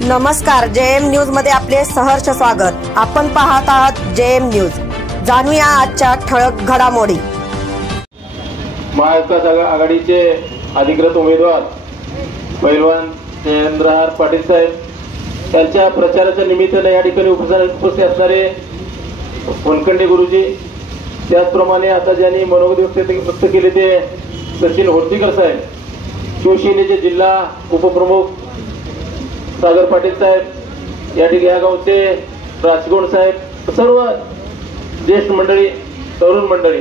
नमस्कार, JM news मध्ये आपले सहर्ष स्वागत। आपण पाहत आहात जेएम न्यूज। जाणूया आजच्या ठळक घडामोडी। महाविकास आघाडीचे अधिकृत उमेदवार पैलवान जयेंद्रहार पाटील साहेब यांच्या प्रचाराच्या निमित्ताने या ठिकाणी उपस्थित असणारे वनखंडे गुरुजी, त्याचप्रमाणे आता ज्यांनी मनोगत व्यक्त केले ते सचिन होर्तीकर साहेब, शिवसेनेचे जिल्हा उपप्रमुख सागर पाटील साहेब, या ठिकाणी या गावचे राजगोंड साहेब, सर्व ज्येष्ठ मंडळी, तरुण मंडळी।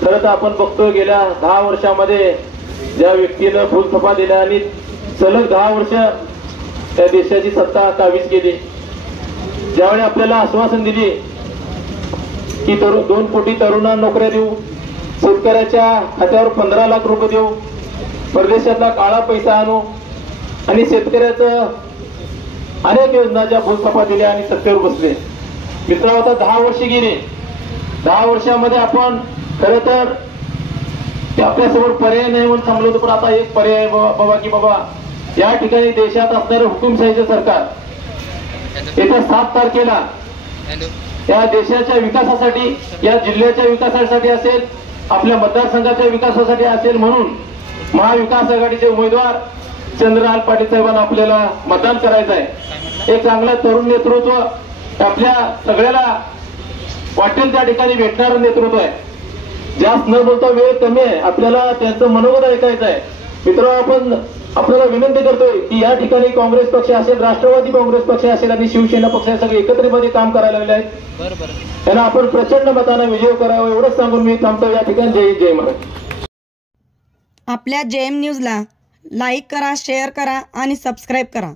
खरं तर आपण बघतोय गेल्या 10 वर्षामध्ये ज्या व्यक्तीनं फुलथपा दिला आणि सलग 10 वर्ष त्या देशाची सत्ता काबीज केली, ज्यावेळी आपल्याला आश्वासन दिली की 2 कोटी तरुणांना नोकऱ्या देऊ, शेतकऱ्याच्या खात्यावर 15 लाख रुपये देऊ, परदेशातला काळा पैसा आणू आणि शेतकऱ्याचं अनेक योजना ज्या फुलथपा दिल्या आणि सत्तेवर बसले। मित्रांनो, आता 10 वर्ष गेली। 10 वर्षामध्ये आपण खरं तर आपल्यासमोर पर्याय नाही म्हणून थांबलो होतो, पण आता एक पर्याय बाबा की बाबा या ठिकाणी देशात असणारं हुकुमशाहीचं सरकार येत्या 7 तारखेला या देशाच्या विकासासाठी, या जिल्ह्याच्या विकासासाठी असेल, आपल्या मतदारसंघाच्या विकासासाठी असेल म्हणून महाविकास आघाडीचे उमेदवार चंद्रहार पाटील साहेबांना आपल्याला मतदान करायचं आहे। एक चांगलं तरुण नेतृत्व, आपल्या सगळ्याला वाटेल त्या ठिकाणी भेटणारं नेतृत्व आहे। जास्त न बोलता वेळ कमी आहे, आपल्याला त्यांचं मनोगत ऐकायचं आहे। मित्रांनो, आपण आपल्याला विनंती करतोय की या ठिकाणी काँग्रेस पक्ष असेल, राष्ट्रवादी काँग्रेस पक्ष असेल आणि शिवसेना पक्ष सगळे एकत्रितपणे काम करायला लागले आहेत। त्यांना आपण प्रचंड मताने विजय करावा एवढंच सांगून मी थांबतो या ठिकाणी। जय जय महाराज। आपल्या जेएम न्यूजला लाईक करा, शेअर करा आणि सबस्क्राईब करा।